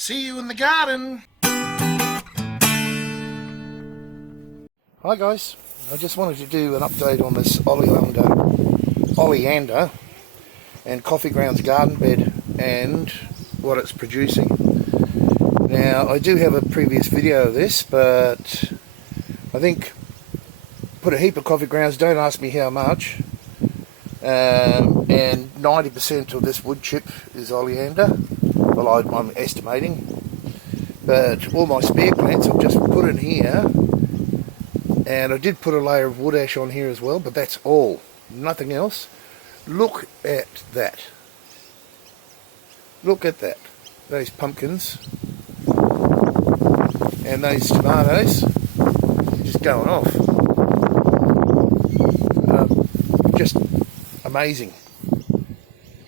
See you in the garden. Hi guys, I just wanted to do an update on this Oleander and coffee grounds garden bed and what it's producing. Now I do have a previous video of this, but I think put a heap of coffee grounds, don't ask me how much, and 90% of this wood chip is Oleander. Well, I'm estimating, but all my spare plants I've just put in here, and I did put a layer of wood ash on here as well, but that's all, nothing else. Look at that. Look at that. Those pumpkins and those tomatoes just going off. Just amazing.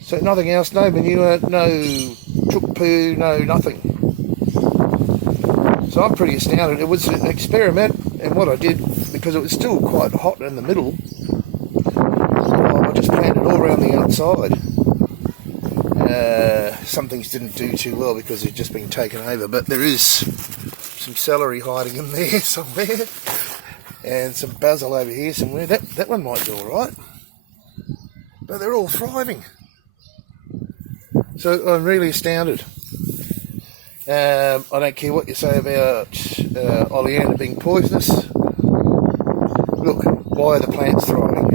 So nothing else, no manure, no chook poo, no nothing. So I'm pretty astounded. It was an experiment, and what I did, because it was still quite hot in the middle, I just planted all around the outside. Some things didn't do too well because they've just been taken over, but there is some celery hiding in there somewhere, and some basil over here somewhere. That one might do alright, but they're all thriving. So I'm really astounded. I don't care what you say about Oleander being poisonous. Look, why are the plants thriving?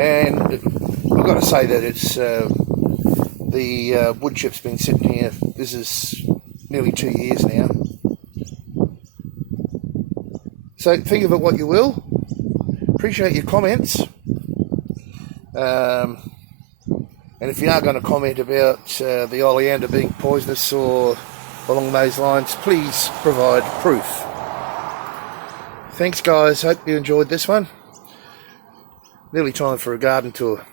And I've got to say that it's the wood chip's been sitting here. This is nearly 2 years now. So think of it what you will. Appreciate your comments. And if you are going to comment about the Oleander being poisonous or along those lines, please provide proof. Thanks guys, hope you enjoyed this one. Nearly time for a garden tour.